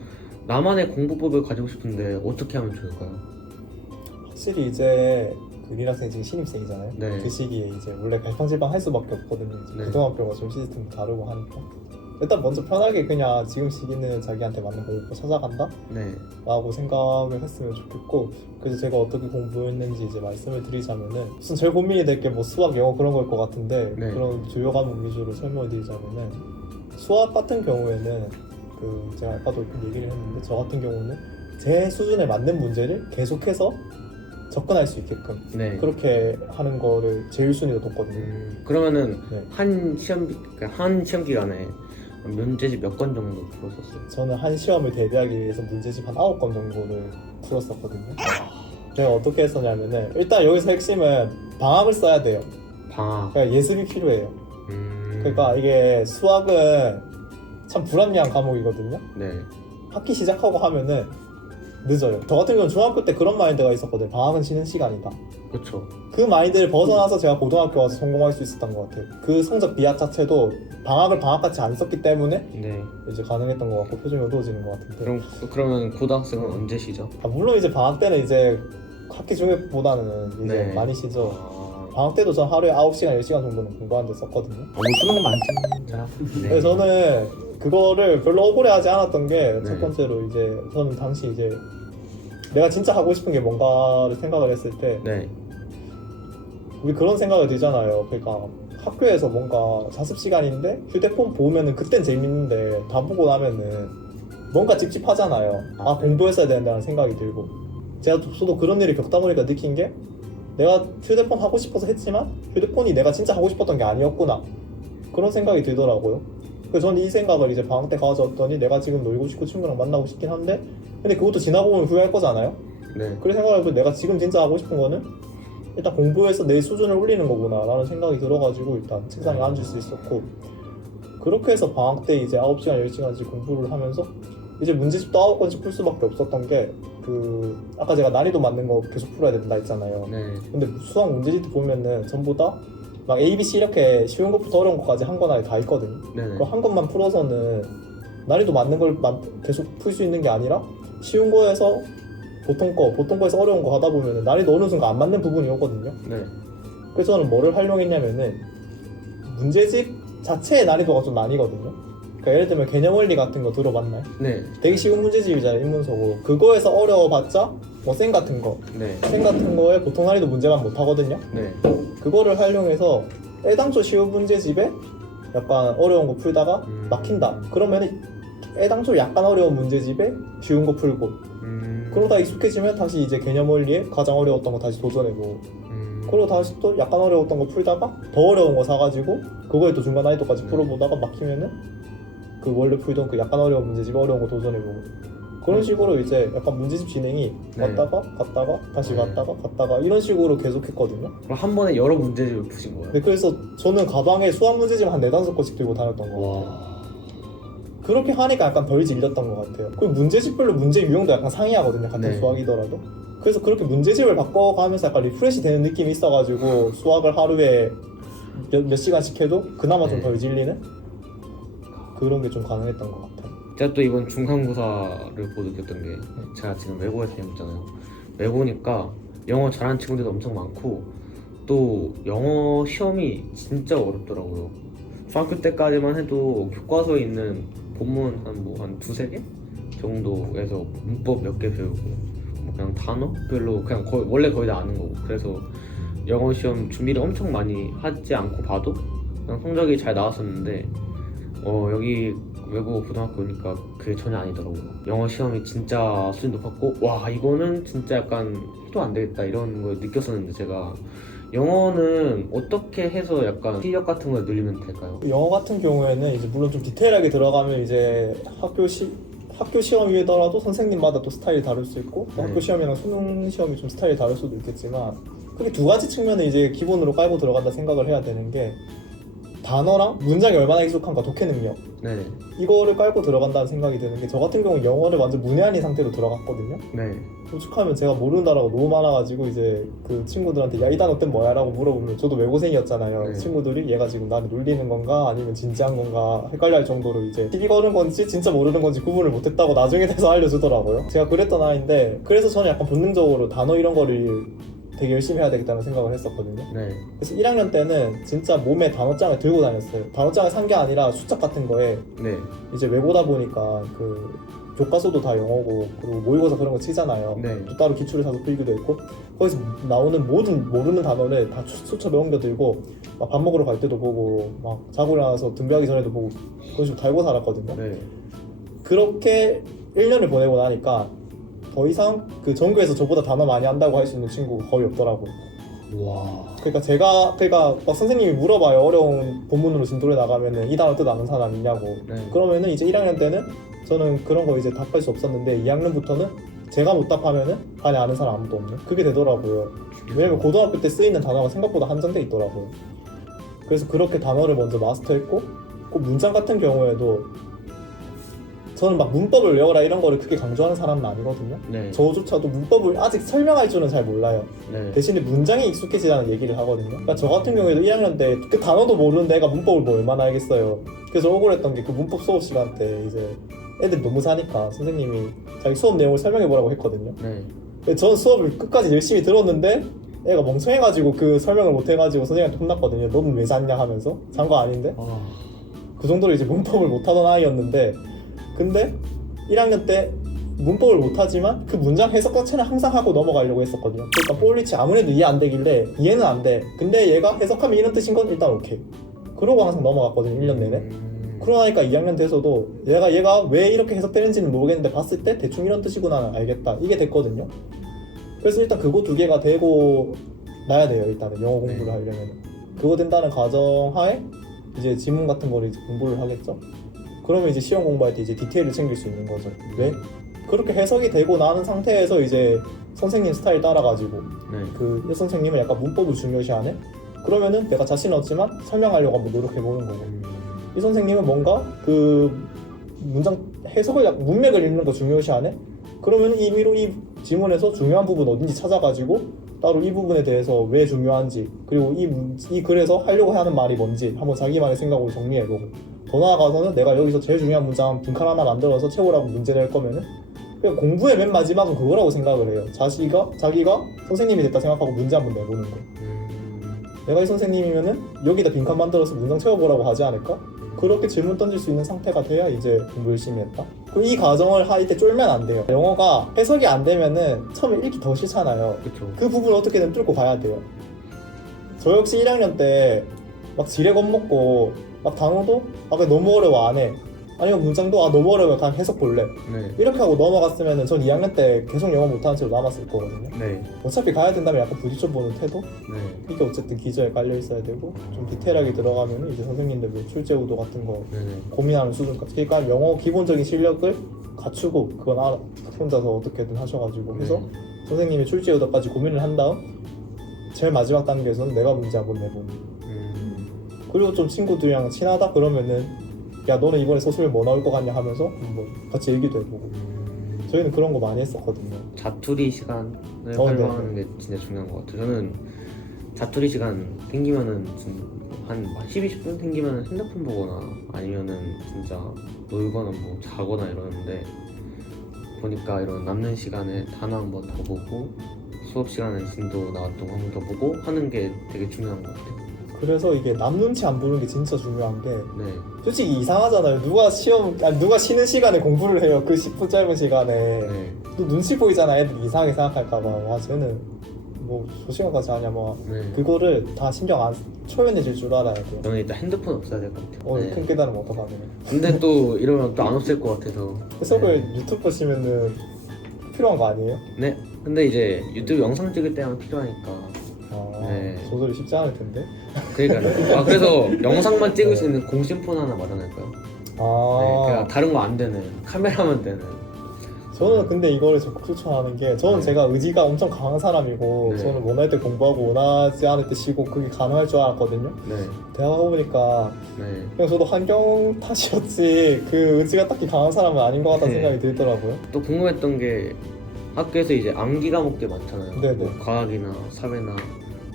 나만의 공부법을 가지고 싶은데 어떻게 하면 좋을까요? 확실히 이제 그 리학생이 지금 신입생이잖아요. 네. 그 시기에 이제 원래 갈팡질팡 할 수밖에 없거든요. 이제 네. 고등학교가 좀 시스템이 다르고 하니까 일단 먼저 편하게 그냥 지금 시기는 자기한테 맞는 공부 찾아간다 네. 라고 생각을 했으면 좋겠고, 그래서 제가 어떻게 공부했는지 이제 말씀을 드리자면은 무슨 제일 고민이 될 게 뭐 수학, 영어 그런 걸 것 같은데 네. 그런 주요 과목 위주로 설명을 드리자면은 수학 같은 경우에는 그 제가 아까도 얘기를 했는데 저 같은 경우는 제 수준에 맞는 문제를 계속해서 접근할 수 있게끔 네. 그렇게 하는 거를 제일 순위로 뒀거든요. 그러면은 네. 한 시험 기간에 문제집 몇 건 정도 풀었었어요? 저는 한 시험을 대비하기 위해서 문제집 한 9건 정도를 풀었었거든요. 제가 어떻게 했었냐면은 일단 여기서 핵심은 방학을 써야 돼요. 방학. 그러니까 예습이 필요해요. 그러니까 이게 수학은 참 불합리한 과목이거든요. 네. 학기 시작하고 하면은 늦어요. 저 같은 경우는 중학교 때 그런 마인드가 있었거든요. 방학은 쉬는 시간이다. 그렇죠. 그 마인드를 벗어나서 제가 고등학교 와서 성공할 수 있었던 것 같아요. 그 성적 비합 자체도 방학을 방학같이 안 썼기 때문에 네. 이제 가능했던 것 같고 표정이 어두워지는 것 같은데. 그러면 고등학생은 언제 쉬죠? 물론 이제 방학 때는 이제 학기 중에보다는 이제 네. 많이 쉬죠. 아, 방학 때도 전 하루에 9시간, 10시간 정도는 공부하는 데 썼거든요. 수능 만점자. 네. 그래서 저는 그거를 별로 억울해 하지 않았던 게 첫 네. 번째로 이제 저는 당시 이제 내가 진짜 하고 싶은 게 뭔가를 생각을 했을 때 네. 우리 그런 생각이 들잖아요. 그러니까 학교에서 뭔가 자습 시간인데 휴대폰 보면은 그땐 재밌는데 다 보고 나면은 뭔가 찝찝하잖아요. 아, 공부했어야 된다는 생각이 들고, 저도 그런 일을 겪다 보니까 느낀 게 내가 휴대폰 하고 싶어서 했지만 휴대폰이 내가 진짜 하고 싶었던 게 아니었구나, 그런 생각이 들더라고요. 그래서 저는 이 생각을 이제 방학 때 가졌더니 내가 지금 놀고 싶고 친구랑 만나고 싶긴 한데 근데 그것도 지나고 보면 후회할 거잖아요. 네. 그래서 생각해보면 내가 지금 진짜 하고 싶은 거는 일단 공부해서 내 수준을 올리는 거구나 라는 생각이 들어가지고 일단 책상에 앉을 수 있었고, 그렇게 해서 방학 때 이제 9시간 10시간씩 공부를 하면서 이제 문제집도 9건씩 풀 수밖에 없었던 게 그 아까 제가 난이도 맞는 거 계속 풀어야 된다 했잖아요. 네. 근데 수학 문제집 보면은 전부 다 막 A, B, C 이렇게 쉬운 것부터 어려운 것까지 한 권 안에 다 있거든요. 네. 그 한 것만 풀어서는 난이도 맞는 걸 계속 풀 수 있는 게 아니라 쉬운 거에서 보통 거에서 어려운 거 하다 보면은 난이도 어느 순간 안 맞는 부분이 오거든요. 네. 그래서 저는 뭐를 활용했냐면은 문제집 자체의 난이도가 좀 나뉘거든요. 그러니까 예를 들면 개념 원리 같은 거 들어봤나요? 네. 되게 쉬운 문제집이잖아요, 인문서고. 그거에서 어려워봤자 뭐 쌤 같은 거, 네. 쌤 같은 거에 보통 난이도 문제만 못 하거든요. 네. 그거를 활용해서 애당초 쉬운 문제집에 약간 어려운 거 풀다가 막힌다. 그러면 애당초 약간 어려운 문제집에 쉬운 거 풀고, 그러다 익숙해지면 다시 이제 개념 원리에 가장 어려웠던 거 다시 도전해보고, 그리고 다시 또 약간 어려웠던 거 풀다가 더 어려운 거 사가지고 그거에 또 중간 난이도까지 풀어보다가 막히면은 그 원래 풀던 그 약간 어려운 문제집에 어려운 거 도전해보고, 그런 식으로 이제 약간 문제집 진행이 네. 갔다가 다시 네. 갔다가 이런 식으로 계속했거든요. 그럼 한 번에 여러 문제집을 푸신 거예요? 네, 그래서 저는 가방에 수학 문제집 한 4-5건씩 들고 다녔던 거 같아요. 와. 그렇게 하니까 약간 덜 질렸던 것 같아요. 그리고 문제집별로 문제 유형도 약간 상이하거든요, 같은 네. 수학이더라도. 그래서 그렇게 문제집을 바꿔가면서 약간 리프레시 되는 느낌이 있어가지고 수학을 하루에 몇 시간씩 해도 그나마 좀 네. 덜 질리는 그런 게 좀 가능했던 것 같아요. 제가 또 이번 중간고사를 보고 느꼈던 게, 제가 지금 외고에 다니잖아요. 외고니까 영어 잘하는 친구들도 엄청 많고 또 영어 시험이 진짜 어렵더라고요. 중학교 때까지만 해도 교과서에 있는 본문 한 두세 개 정도에서 문법 몇 개 배우고 뭐 그냥 단어별로 그냥 원래 거의 다 아는 거고, 그래서 영어 시험 준비를 엄청 많이 하지 않고 봐도 그냥 성적이 잘 나왔었는데 여기 외국 고등학교 오니까 그게 전혀 아니더라고요. 영어 시험이 진짜 수준 높았고, 와 이거는 진짜 약간 해도 안 되겠다 이런 걸 느꼈었는데, 제가 영어는 어떻게 해서 약간 실력 같은 걸 늘리면 될까요? 영어 같은 경우에는 이제 물론 좀 디테일하게 들어가면 이제 학교 시험이더라도 선생님마다 또 스타일이 다를 수 있고, 또 네. 학교 시험이랑 수능 시험이 좀 스타일이 다를 수도 있겠지만, 그게 두 가지 측면을 이제 기본으로 깔고 들어간다 생각을 해야 되는 게, 단어랑 문장이 얼마나 익숙한가, 독해 능력 네. 이거를 깔고 들어간다는 생각이 드는 게, 저 같은 경우는 영어를 완전 문외한인 상태로 들어갔거든요. 네. 오죽하면 제가 모르는 단어가 너무 많아가지고 이제 그 친구들한테 야 이 단어 뜻 뭐야? 라고 물어보면, 저도 외고생이었잖아요. 네. 친구들이 얘가 지금 나를 놀리는 건가 아니면 진지한 건가 헷갈려 할 정도로 이제 시비 거는 건지 진짜 모르는 건지 구분을 못했다고 나중에 돼서 알려주더라고요. 제가 그랬던 아이인데, 그래서 저는 약간 본능적으로 단어 이런 거를 되게 열심히 해야 되겠다는 생각을 했었거든요. 네. 그래서 1학년 때는 진짜 몸에 단어장을 들고 다녔어요. 단어장을 산 게 아니라 수첩 같은 거에 네. 이제 외고다 보니까 그 교과서도 다 영어고, 그리고 모의고사 그런 거 치잖아요. 네. 또 따로 기출을 사서 풀기도 했고, 거기서 나오는 모든 모르는 단어를 다 수첩에 옮겨 들고 막 밥 먹으러 갈 때도 보고, 막 자고 일어나서 등교하기 전에도 보고, 그런 식으로 달고 살았거든요. 네. 그렇게 1년을 보내고 나니까 더 이상 그 전교에서 저보다 단어 많이 한다고 할 수 있는 친구가 거의 없더라고요. 와. 그러니까 막 선생님이 물어봐요. 어려운 본문으로 진도를 나가면은 이 단어 뜻 아는 사람 있냐고. 네. 그러면은 이제 1학년 때는 저는 그런 거 이제 답할 수 없었는데, 2학년부터는 제가 못 답하면은 반에 아는 사람 아무도 없는, 그게 되더라고요. 왜냐면 고등학교 때 쓰이는 단어가 생각보다 한정돼 있더라고요. 그래서 그렇게 단어를 먼저 마스터했고, 그 문장 같은 경우에도 저는 막 문법을 외워라 이런 거를 크게 강조하는 사람은 아니거든요. 네. 저조차도 문법을 아직 설명할 줄은 잘 몰라요. 네. 대신에 문장에 익숙해지라는 얘기를 하거든요. 그러니까 저 같은 경우에도 1학년 때 그 단어도 모르는 애가 문법을 뭐 얼마나 알겠어요. 그래서 억울했던 게, 그 문법 수업 시간 때 이제 애들이 너무 사니까 선생님이 자기 수업 내용을 설명해보라고 했거든요. 네. 근데 저는 수업을 끝까지 열심히 들었는데 애가 멍청해가지고 그 설명을 못해가지고 선생님한테 혼났거든요. 너는 왜 잤냐 하면서. 잔 거 아닌데? 아. 그 정도로 이제 문법을 못하던 아이였는데, 근데 1학년 때 문법을 못하지만 그 문장 해석 자체는 항상 하고 넘어가려고 했었거든요. 그러니까 폴리치 아무래도 이해 안 되길래 이해는 안 돼. 근데 얘가 해석하면 이런 뜻인 건 일단 오케이. 그러고 항상 넘어갔거든요. 1년 내내. 그러고 나니까 2학년 돼서도 얘가 왜 이렇게 해석되는지는 모르겠는데 봤을 때 대충 이런 뜻이구나 알겠다. 이게 됐거든요. 그래서 일단 그거 두 개가 되고 나야 돼요. 일단은 영어 공부를 하려면. 그거 된다는 가정하에 이제 지문 같은 거를 이제 공부를 하겠죠. 그러면 이제 시험 공부할 때 이제 디테일을 챙길 수 있는 거죠. 왜? 그렇게 해석이 되고 나는 상태에서 이제 선생님 스타일 따라가지고 네. 그 선생님은 약간 문법을 중요시하네? 그러면은 내가 자신 없지만 설명하려고 한번 노력해보는 거고, 이 선생님은 뭔가 그 문장 해석을 문맥을 읽는 거 중요시하네? 그러면 임의로 이 지문에서 중요한 부분 어딘지 찾아가지고 따로 이 부분에 대해서 왜 중요한지, 그리고 이 글에서 하려고 하는 말이 뭔지 한번 자기만의 생각으로 정리해보고, 더 나아가서는 내가 여기서 제일 중요한 문장 빈칸 하나 만들어서 채우라고 문제 낼 거면은 그냥 공부의 맨 마지막은 그거라고 생각을 해요. 자기가 선생님이 됐다 생각하고 문제 한번 내보는 거. 내가 이 선생님이면은 여기다 빈칸 만들어서 문장 채워보라고 하지 않을까? 그렇게 질문 던질 수 있는 상태가 돼야 이제 공부 열심히 했다. 그리고 이 과정을 할 때 쫄면 안 돼요. 영어가 해석이 안 되면은 처음에 읽기 더 싫잖아요. 그쵸. 그 부분을 어떻게든 뚫고 가야 돼요. 저 역시 1학년 때 막 지레 겁먹고 막 단어도 그냥 너무 어려워 안 해. 아니면 문장도 너무 어려워 그냥 해석 볼래. 네. 이렇게 하고 넘어갔으면 전 2학년 때 계속 영어 못하는 채로 남았을 거거든요. 네. 어차피 가야 된다면 약간 부딪혀보는 태도? 네. 이게 어쨌든 기저에 깔려 있어야 되고, 좀 디테일하게 들어가면 이제 선생님들 뭐 출제구도 같은 거 네. 고민하는 수준까지, 그러니까 영어 기본적인 실력을 갖추고 그건 혼자서 어떻게든 하셔가지고 해서 선생님이 출제구도까지 고민을 한 다음 제일 마지막 단계에서는 내가 문제 한번 내보는. 그리고 좀 친구들이랑 친하다 그러면은 야 너는 이번에 소설 뭐 나올 것 같냐 하면서 뭐 같이 얘기도 해보고. 저희는 그런 거 많이 했었거든요. 자투리 시간을 네. 활용하는 게 진짜 중요한 것 같아요. 저는 자투리 시간 생기면은 한 10, 20분 생기면은 핸드폰 보거나 아니면은 진짜 놀거나 뭐 자거나 이러는데, 보니까 이런 남는 시간에 단어 한 번 더 보고 수업 시간에 진도 나왔던 거 한 번 더 보고 하는 게 되게 중요한 것 같아요. 그래서 이게 남 눈치 안 보는 게 진짜 중요한 게, 네. 솔직히 이상하잖아요. 누가 쉬는 시간에 공부를 해요. 그 10분 짧은 시간에. 네. 또 눈치 보이잖아. 애들이 이상하게 생각할까봐. 와 쟤는 뭐 소시간까지 하냐 뭐. 네. 그거를 다 신경 안 초연해질 줄 알아야 돼요. 저는 일단 핸드폰 없어야 될 것 같아요. 네. 큰 깨달음 어떡하네. 근데 또 이러면 또 안 없을 것 같아서. 해석을 유튜브 보시면은 필요한 거 아니에요? 네. 근데 이제 유튜브 영상 찍을 때만 필요하니까. 네. 조절이 쉽지 않을 텐데. 그러니까요. 그래서 영상만 찍을 수 있는 공심폰 하나 마련할까요? 네. 그냥 다른 거 안 되는, 카메라만 되는. 저는 근데 이거를 적극 추천하는 게 저는 네. 제가 의지가 엄청 강한 사람이고 네. 저는 원할 때 공부하고 원하지 않을 때 쉬고 그게 가능할 줄 알았거든요. 네. 대학 가보니까 네. 그냥 저도 환경 탓이었지 그 의지가 딱히 강한 사람은 아닌 것 같다는 네. 생각이 들더라고요. 또 궁금했던 게 학교에서 이제 암기 과목들 많잖아요. 네네. 뭐 과학이나 사회나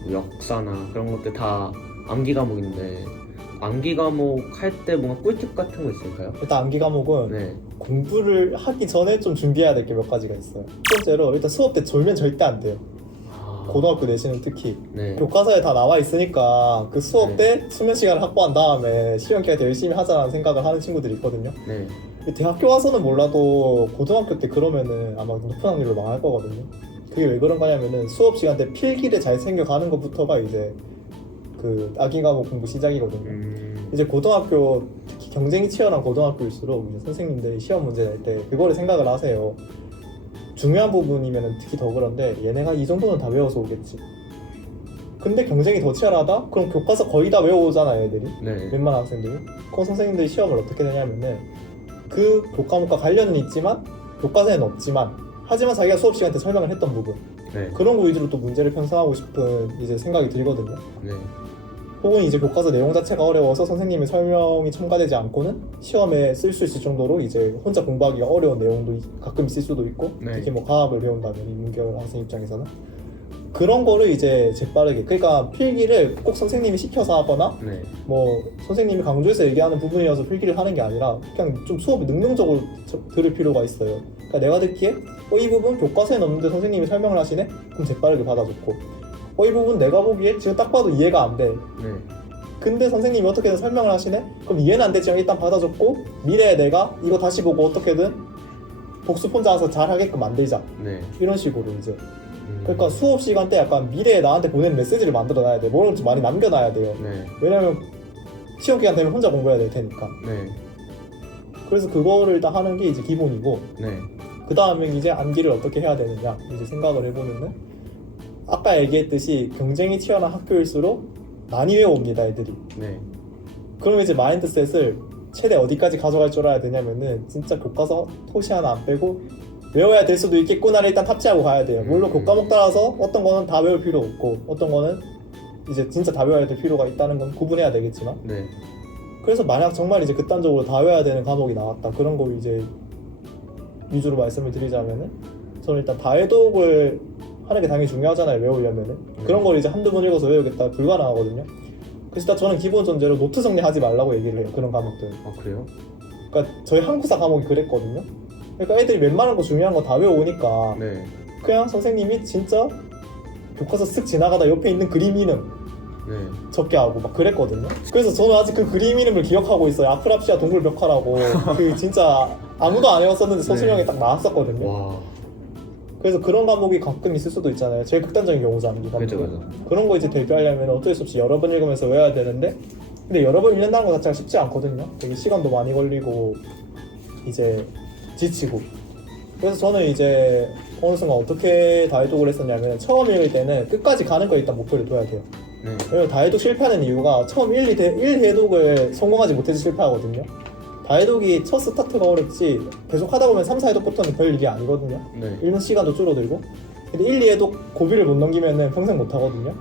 뭐 역사나 그런 것들 다 암기 과목인데 암기 과목 할 때 뭔가 꿀팁 같은 거 있을까요? 일단 암기 과목은 네. 공부를 하기 전에 좀 준비해야 될 게 몇 가지가 있어요. 첫 번째로 일단 수업 때 졸면 절대 안 돼요. 아, 고등학교 내신은 특히 네. 교과서에 다 나와 있으니까 그 수업 네. 때 수면 시간을 확보한 다음에 시험 기간 때 열심히 하자라는 생각을 하는 친구들이 있거든요. 네. 대학교 와서는 몰라도 고등학교 때 그러면은 아마 높은 확률로 망할 거거든요. 그게 왜 그런 거냐면은 수업 시간 때 필기를 잘 챙겨가는 것부터가 이제 그 암기 과목 공부 시작이거든요. 이제 고등학교 특히 경쟁이 치열한 고등학교일수록 이제 선생님들이 시험 문제 낼 때 그거를 생각을 하세요. 중요한 부분이면 특히 더 그런데 얘네가 이 정도는 다 외워서 오겠지. 근데 경쟁이 더 치열하다? 그럼 교과서 거의 다 외워오잖아요, 애들이. 네. 웬만한 학생들이. 그럼 선생님들이 시험을 어떻게 내냐면은 그 교과목과 관련은 있지만 교과서에는 없지만 하지만 자기가 수업 시간 때 설명을 했던 부분 네. 그런 거 위주로 또 문제를 편성하고 싶은 이제 생각이 들거든요. 네. 혹은 이제 교과서 내용 자체가 어려워서 선생님의 설명이 첨가되지 않고는 시험에 쓸 수 있을 정도로 이제 혼자 공부하기가 어려운 내용도 가끔 있을 수도 있고 네. 특히 뭐 과학을 배운다면 인문계열 학생 입장에서는 그런 거를 이제 재빠르게 그러니까 필기를 꼭 선생님이 시켜서 하거나 네. 뭐 선생님이 강조해서 얘기하는 부분이어서 필기를 하는 게 아니라 그냥 좀 수업을 능동적으로 들을 필요가 있어요. 그러니까 내가 듣기에 이 부분 교과서에 없는데 선생님이 설명을 하시네? 그럼 재빠르게 받아 적고 이 부분 내가 보기에 지금 딱 봐도 이해가 안 돼. 네. 근데 선생님이 어떻게든 설명을 하시네? 그럼 이해는 안 되지만 일단 받아 적고 미래에 내가 이거 다시 보고 어떻게든 복습 혼자 와서 잘 하게끔 만들자. 네. 이런 식으로 이제 그러니까 수업 시간 때 약간 미래에 나한테 보내는 메시지를 만들어 놔야 돼. 뭐를 좀 많이 남겨놔야 돼요. 네. 왜냐면 시험 기간 되면 혼자 공부해야 될 테니까. 네. 그래서 그거를 일단 하는 게 이제 기본이고 네. 그 다음에 이제 암기를 어떻게 해야 되느냐 이제 생각을 해보면은 아까 얘기했듯이 경쟁이 치열한 학교일수록 많이 외워옵니다 애들이. 네. 그럼 이제 마인드셋을 최대 어디까지 가져갈 줄 알아야 되냐면은 진짜 교과서 토시 하나 안 빼고 외워야 될 수도 있겠구나를 일단 탑재하고 가야 돼요. 물론 교과목 따라서 어떤 거는 다 외울 필요 없고 어떤 거는 이제 진짜 다 외워야 될 필요가 있다는 건 구분해야 되겠지만 네. 그래서 만약 정말 이제 극단적으로 다 외워야 되는 과목이 나왔다 그런 거 이제 위주로 말씀을 드리자면은 저는 일단 다해독을 하는 게 당연히 중요하잖아요 외우려면은 그런 걸 이제 한두 번 읽어서 외우겠다 불가능하거든요. 그래서 일단 저는 기본 전제로 노트 정리하지 말라고 얘기를 해요. 그런 과목들은. 아 그래요? 그러니까 저희 한국사 과목이 그랬거든요. 그러니까 애들이 웬만한 거 중요한 거 다 외워오니까 네. 그냥 선생님이 진짜 교과서 쓱 지나가다 옆에 있는 그림 이름 네. 적게 하고 막 그랬거든요. 그래서 저는 아직 그 그림 이름을 기억하고 있어요. 아프랍시아 동굴 벽화라고 그 진짜 아무도 안 외웠었는데 서술형에 딱 나왔었거든요. 와. 그래서 그런 과목이 가끔 있을 수도 있잖아요. 제일 극단적인 경우잖아요. 이 그죠, 과목은. 그죠. 그런 거 이제 대비하려면 어쩔 수 없이 여러 번 읽으면서 외워야 되는데 근데 여러 번 읽는다는 거 자체가 쉽지 않거든요. 되게 시간도 많이 걸리고 이제 지치고 그래서 저는 이제 어느 순간 어떻게 다해독을 했었냐면 처음 읽을 때는 끝까지 가는 거 일단 목표를 둬야 돼요. 네. 왜냐면 다해독 실패하는 이유가 처음 1 해독을 성공하지 못해서 실패하거든요. 다해독이 첫 스타트가 어렵지 계속 하다 보면 3, 4해독부터는 별 일이 아니거든요. 네. 읽는 시간도 줄어들고 근데 1, 2해독 고비를 못 넘기면 평생 못 하거든요.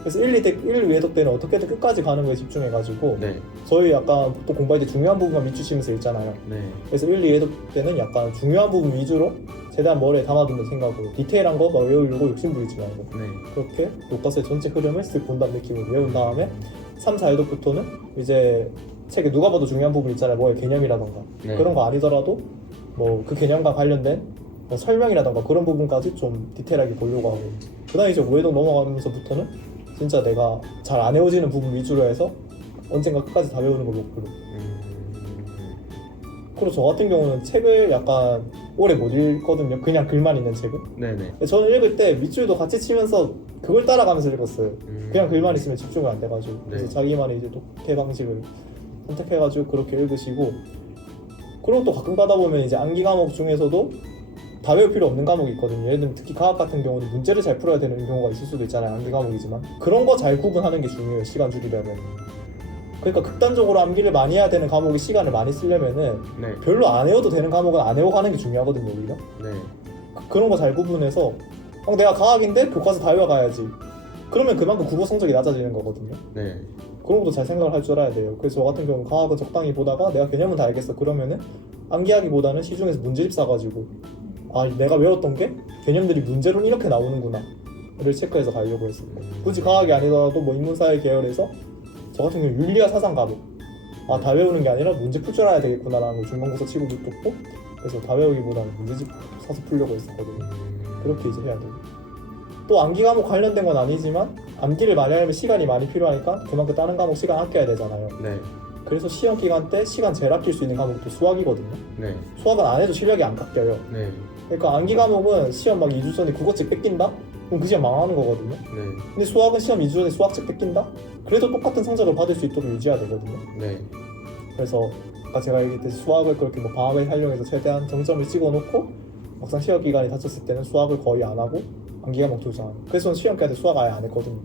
그래서 1, 2해독 때는 어떻게든 끝까지 가는 거에 집중해가지고 네. 저희 약간 보통 공부할 때 중요한 부분만 밑주시면서 읽잖아요. 네. 그래서 1, 2해독 때는 약간 중요한 부분 위주로 최대한 머리에 담아두는 생각으로 디테일한 거 막 외우려고 욕심부리지 말고 네. 그렇게 교과서의 전체 흐름을 쓱 본다는 느낌으로 외운 다음에 3, 4해독부터는 이제 책에 누가 봐도 중요한 부분 있잖아요. 뭐의 개념이라던가 네. 그런 거 아니더라도 뭐 그 개념과 관련된 뭐 설명이라던가 그런 부분까지 좀 디테일하게 보려고 하고 그 다음에 이제 5해독 넘어가면서부터는 진짜 내가 잘 안 외워지는 부분 위주로 해서 언젠가 끝까지 다 외우는 걸 목표로. 그리고 저 같은 경우는 책을 약간 오래 못 읽거든요. 그냥 글만 있는 책을. 네네. 저는 읽을 때 밑줄도 같이 치면서 그걸 따라가면서 읽었어요. 그냥 글만 있으면 집중이 안 돼가지고. 그래서 네. 자기만의 이제 독해 방식을 선택해가지고 그렇게 읽으시고. 그리고 또 가끔 가다 보면 이제 암기 과목 중에서도 다 외울 필요 없는 과목이 있거든요. 예를 들면 특히 과학 같은 경우는 문제를 잘 풀어야 되는 경우가 있을 수도 있잖아요. 암기 과목이지만 그런 거 잘 구분하는 게 중요해요. 시간 줄이려면. 그러니까 극단적으로 암기를 많이 해야 되는 과목에 시간을 많이 쓰려면은 네. 별로 안 외워도 되는 과목은 안 외워가는 게 중요하거든요 오히려. 네. 그런 거 잘 구분해서 내가 과학인데 교과서 다 외워가야지. 그러면 그만큼 국어 성적이 낮아지는 거거든요. 네. 그런 것도 잘 생각을 할 줄 알아야 돼요. 그래서 저 같은 경우는 과학은 적당히 보다가 내가 개념은 다 알겠어. 그러면은 암기하기보다는 시중에서 문제집 사가지고 내가 외웠던 게 개념들이 문제로 이렇게 나오는구나 를 체크해서 가려고 했어요. 굳이 과학이 아니더라도 뭐 인문사회 계열에서 저 같은 경우 윤리와 사상 과목 다 외우는 게 아니라 문제 풀 줄 알아야 되겠구나라는 걸 중간고사 치고 느꼈고 그래서 다 외우기보다는 문제집 사서 풀려고 했었거든요. 그렇게 이제 해야 돼요. 또 암기 과목 관련된 건 아니지만 암기를 많이 하려면 시간이 많이 필요하니까 그만큼 다른 과목 시간 아껴야 되잖아요. 네. 그래서 시험 기간 때 시간 제일 아낄 수 있는 과목도 수학이거든요. 네. 수학은 안 해도 실력이 안 깎여요. 네. 그러니까 암기 과목은 시험 막 2주 전에 국어책 뺏긴다? 그럼 그 시험 망하는 거거든요. 네. 근데 수학은 시험 2주 전에 수학책 뺏긴다? 그래도 똑같은 성적을 받을 수 있도록 유지해야 되거든요. 네. 그래서 아까 제가 얘기했듯이 수학을 그렇게 뭐 방학에 활용해서 최대한 정점을 찍어놓고 막상 시험 기간이 닥쳤을 때는 수학을 거의 안 하고 암기 과목 투자. 그래서 시험 기간 때 수학 아예 안 했거든요.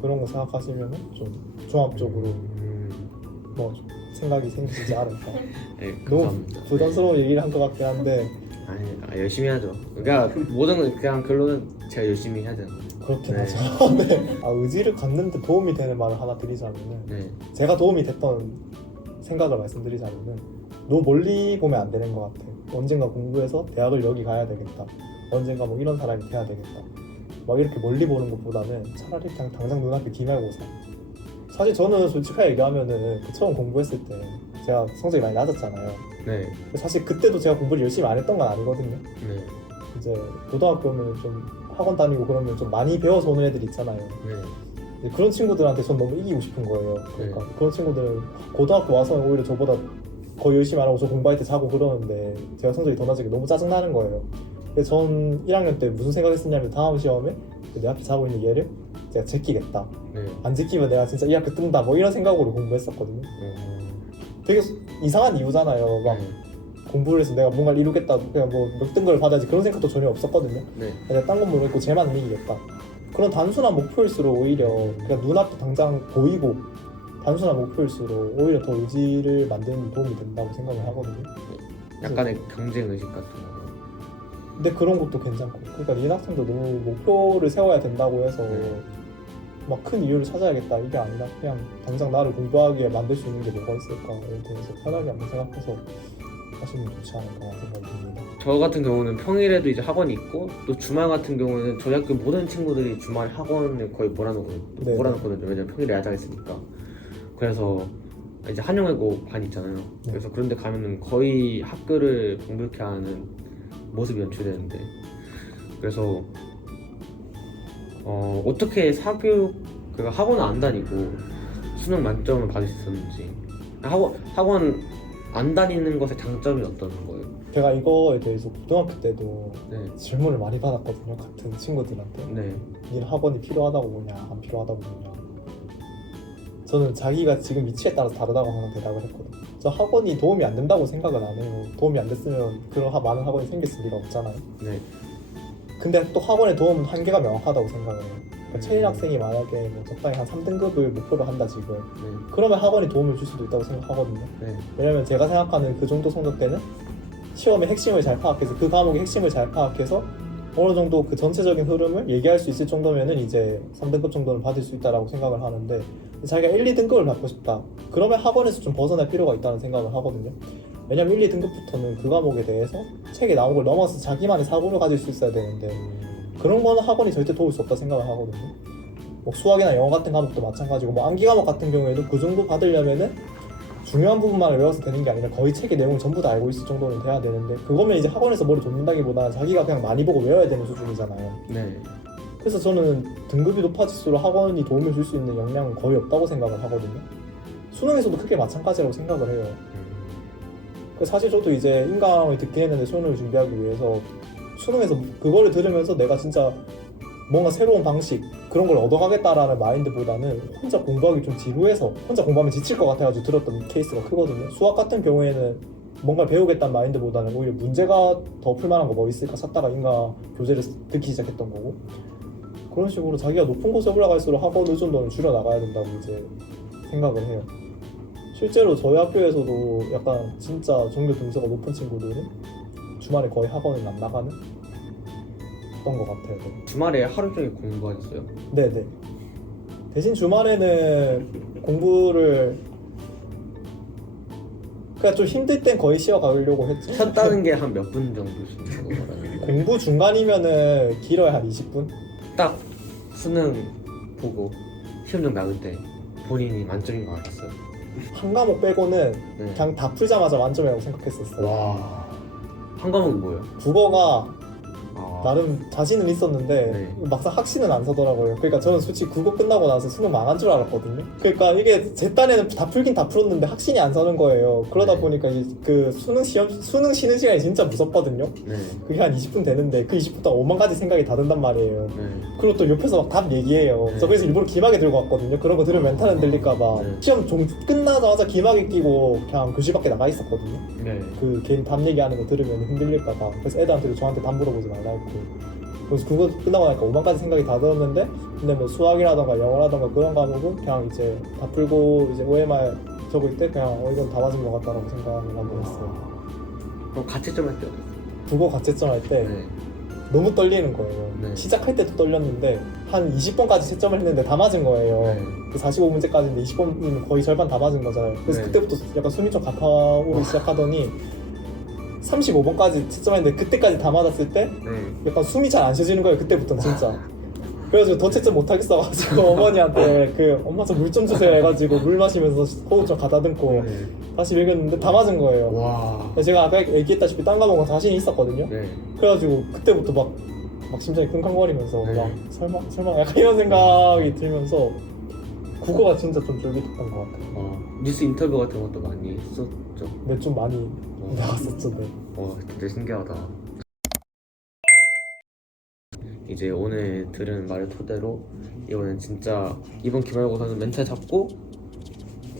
그런 거 생각하시면 좀 종합적으로 뭐 생각이 생기지 않을까. 네, 너무 감사합니다. 부담스러운 얘기를 한 것 같긴 한데 아니, 열심히 하죠. 그러니까 모든 건 그냥 결론은 제가 열심히 해야 되는 거죠. 그렇긴 네. 하죠. 네. 의지를 갖는데 도움이 되는 말을 하나 드리자면은 네. 제가 도움이 됐던 생각을 말씀드리자면은 너무 멀리 보면 안 되는 것 같아요. 언젠가 공부해서 대학을 여기 가야 되겠다. 언젠가 뭐 이런 사람이 돼야 되겠다. 막 이렇게 멀리 보는 것보다는 차라리 그냥 당장 눈앞에 기말고사. 사실 저는 솔직하게 얘기하면은 처음 공부했을 때 제가 성적이 많이 낮았잖아요. 네. 사실 그때도 제가 공부를 열심히 안 했던 건 아니거든요. 네. 이제 고등학교 오면 좀 학원 다니고 그러면 좀 많이 배워서 오는 애들 있잖아요. 네. 이제 그런 친구들한테 전 너무 이기고 싶은 거예요. 그러니까 그런 친구들은 고등학교 와서 오히려 저보다 거의 열심히 안 하고 저 공부할 때 자고 그러는데 제가 성적이 더 낮은 게 너무 짜증나는 거예요. 근데 전 1학년 때 무슨 생각했었냐면 다음 시험에 내 앞에 자고 있는 얘를 제가 제끼겠다. 네. 안 제끼면 내가 진짜 이 학교 뜬다. 뭐 이런 생각으로 공부했었거든요. 되게 이상한 이유잖아요. 막 공부를 해서 내가 뭔가를 이루겠다. 그냥 뭐 몇 등급을 받아야지 그런 생각도 전혀 없었거든요. 네. 내가 딴 건 모르겠고 쟤만 이기겠다. 그런 단순한 목표일수록 오히려 그냥 눈앞에 당장 보이고 단순한 목표일수록 오히려 더 의지를 만드는 데 도움이 된다고 생각을 하거든요. 약간의 경쟁 의식 같은 거. 근데 그런 것도 괜찮고 그러니까 린 학생도 너무 목표를 세워야 된다고 해서 네. 막 큰 이유를 찾아야겠다 이게 아니라 그냥 당장 나를 공부하기에 만들 수 있는 게 뭐가 있을까에 대해서 편하게 한번 생각해서 하시면 좋지 않을까 생각이 듭니다. 저 같은 경우는 평일에도 이제 학원이 있고 또 주말 같은 경우는 저희 학교 모든 친구들이 주말 학원을 거의 몰아놓거든요. 네. 몰아놓거든요. 왜냐면 평일에 야자가 있으니까. 그래서 이제 한영외고 반 있잖아요. 네. 그래서 그런데 가면은 거의 학교를 공부케 하는 모습이 연출되는데 그래서 어떻게 사교육 그 학원을 안 다니고 수능 만점을 받을 수 있었는지 학원 안 다니는 것의 장점이 어떤 거예요? 제가 이거에 대해서 고등학교 때도 네, 질문을 많이 받았거든요. 같은 친구들한테 네, 니는 학원이 필요하다고 보냐 안 필요하다고 보냐. 저는 자기가 지금 위치에 따라서 다르다고 항상 대답을 했거든요. 저 학원이 도움이 안 된다고 생각은 안 해요. 도움이 안 됐으면 그런 많은 학원이 생겼을 리가 없잖아요. 네, 근데 또 학원의 도움은 한계가 명확하다고 생각을 해요. 그러니까 체일 학생이 만약에 뭐 적당히 한 3등급을 목표로 한다 지금 네, 그러면 학원이 도움을 줄 수도 있다고 생각하거든요. 네, 왜냐면 제가 생각하는 그 정도 성적 때는 시험의 핵심을 잘 파악해서 그 과목의 핵심을 잘 파악해서 어느 정도 그 전체적인 흐름을 얘기할 수 있을 정도면은 이제 3등급 정도는 받을 수 있다라고 생각을 하는데 자기가 1, 2등급을 받고 싶다. 그러면 학원에서 좀 벗어날 필요가 있다는 생각을 하거든요. 왜냐면 1, 2등급부터는 그 과목에 대해서 책에 나온 걸 넘어서 자기만의 사고를 가질 수 있어야 되는데 그런 거는 학원이 절대 도울 수 없다 생각을 하거든요. 뭐 수학이나 영어 같은 과목도 마찬가지고 뭐 암기 과목 같은 경우에도 그 정도 받으려면은 중요한 부분만을 외워서 되는 게 아니라 거의 책의 내용을 전부 다 알고 있을 정도는 돼야 되는데 그거면 이제 학원에서 머리 돕는다기보다 자기가 그냥 많이 보고 외워야 되는 수준이잖아요. 네. 그래서 저는 등급이 높아질수록 학원이 도움을 줄 수 있는 역량은 거의 없다고 생각을 하거든요. 수능에서도 크게 마찬가지라고 생각을 해요. 사실 저도 이제 인강을 듣긴 했는데 수능을 준비하기 위해서 수능에서 그거를 들으면서 내가 진짜 뭔가 새로운 방식 그런 걸 얻어가겠다라는 마인드보다는 혼자 공부하기 좀 지루해서 혼자 공부하면 지칠 것 같아가지고 들었던 케이스가 크거든요. 수학 같은 경우에는 뭔가 배우겠다는 마인드보다는 오히려 문제가 더 풀만한 거 뭐 있을까 찾다가 인강 교재를 듣기 시작했던 거고 그런 식으로 자기가 높은 곳에 올라갈수록 학원 의존도는 줄여나가야 된다고 이제 생각을 해요. 실제로 저희 학교에서도 약간 진짜 종교 등수가 높은 친구들은 주말에 거의 학원을 안 나가는 그런 것 같아요. 네. 주말에 하루 종일 공부하셨어요? 네네. 대신 주말에는 공부를 그냥 좀 힘들 땐 거의 쉬어가려고 했죠. 쉬었다는 게 한 몇 분 정도 쉬는 거 말하는 거예요? 공부 중간이면은 길어야 한 20분? 딱 수능 보고 시험장 나올 때 본인이 만점인 거 알았어요? 한 과목 빼고는 네. 그냥 다 풀자마자 만점이라고 생각했었어요. 와. 한 과목이 뭐예요? 국어가 아. 나름 자신은 있었는데 네. 막상 확신은 안 서더라고요. 그러니까 저는 솔직히 국어 끝나고 나서 수능 망한 줄 알았거든요. 그러니까 이게 제 딴에는 다 풀긴 다 풀었는데 확신이 안 서는 거예요. 그러다 네. 보니까 이제 그 수능 쉬는 시간이 진짜 무섭거든요. 네. 그게 한 20분 되는데 그 20분 동안 5만 가지 생각이 다 든단 말이에요. 네. 그리고 또 옆에서 막 답 얘기해요. 네. 저 그래서 일부러 기막에 들고 왔거든요. 그런 거 들으면 멘탈 흔들릴까봐. 네. 시험 끝나자마자 기막에 끼고 그냥 교실 밖에 나가 있었거든요. 네. 그 개인 답 얘기하는 거 들으면 흔들릴까봐. 그래서 애들한테도 저한테 답 물어보지 말라 했고. 그래서 그거 끝나고 나니까 5만 가지 생각이 다 들었는데, 근데 뭐 수학이라던가 영어라던가 그런 과목은 그냥 이제 다 풀고 이제 OMR 적을 때 그냥 이건 다 맞은 것 같다라고 생각을 하고 했어요. 그럼 가채점 할 때 어땠어요? 국어 가채점 할 때 네. 너무 떨리는 거예요. 네. 시작할 때도 떨렸는데 한 20번까지 채점을 했는데 다 맞은 거예요. 네. 그 45문제까지인데 20번이면 거의 절반 다 맞은 거잖아요. 그래서 네. 그때부터 약간 숨이 좀 가파오르기 시작하더니 35번까지 채점했는데 그때까지 다 맞았을 때 네. 약간 숨이 잘 안 쉬어지는 거예요. 그때부터 진짜. 그래서 더 채점 못 하겠어가지고 어머니한테 그 엄마 저 물 좀 주세요 해가지고 물 마시면서 호흡 좀 가다듬고 네. 다시 읽었는데 다 맞은 거예요. 와. 제가 아까 얘기했다시피 딴 과목은 자신이 있었거든요. 네. 그래가지고 그때부터 막 심장이 쿵쾅거리면서 네. 막 설마 약간 이런 생각이 들면서 국어가 진짜 좀 쫄깃했던 것 같아요. 뉴스 인터뷰 같은 것도 많이 했었죠. 근데 좀 많이 나왔었죠. 네. 진짜 신기하다. 이제 오늘 들은 말을 토대로 이번엔 진짜 이번 기말고사는 멘탈 잡고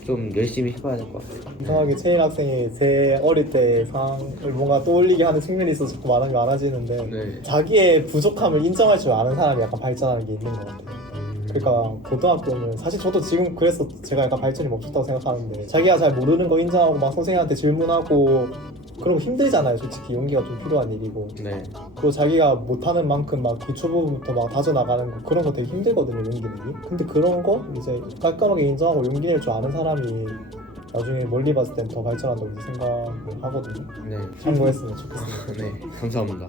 좀 열심히 해봐야 될 것 같아요. 이상하게 채인 학생이 제 어릴 때 상을 뭔가 떠올리게 하는 측면이 있어서 자꾸 말하면 많아지는데 네. 자기의 부족함을 인정할 줄 아는 사람이 약간 발전하는 게 있는 것 같아요. 그러니까 고등학교는 사실 저도 지금 그래서 제가 약간 발전이 멈췄다고 생각하는데 자기가 잘 모르는 거 인정하고 막 선생님한테 질문하고 그런 거 힘들잖아요. 솔직히 용기가 좀 필요한 일이고 네. 그리고 자기가 못하는 만큼 막 기초 부분부터 막 다져나가는 거 그런 거 되게 힘들거든요. 용기 내기. 근데 그런 거 이제 깔끔하게 인정하고 용기 낼 줄 아는 사람이 나중에 멀리 봤을 땐 더 발전한다고 생각을 하거든요. 네. 참고했으면 좋겠습니다. 네. 감사합니다.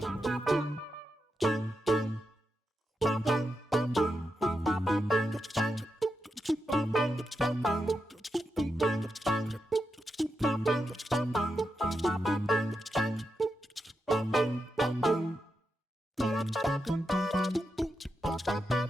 Thank you.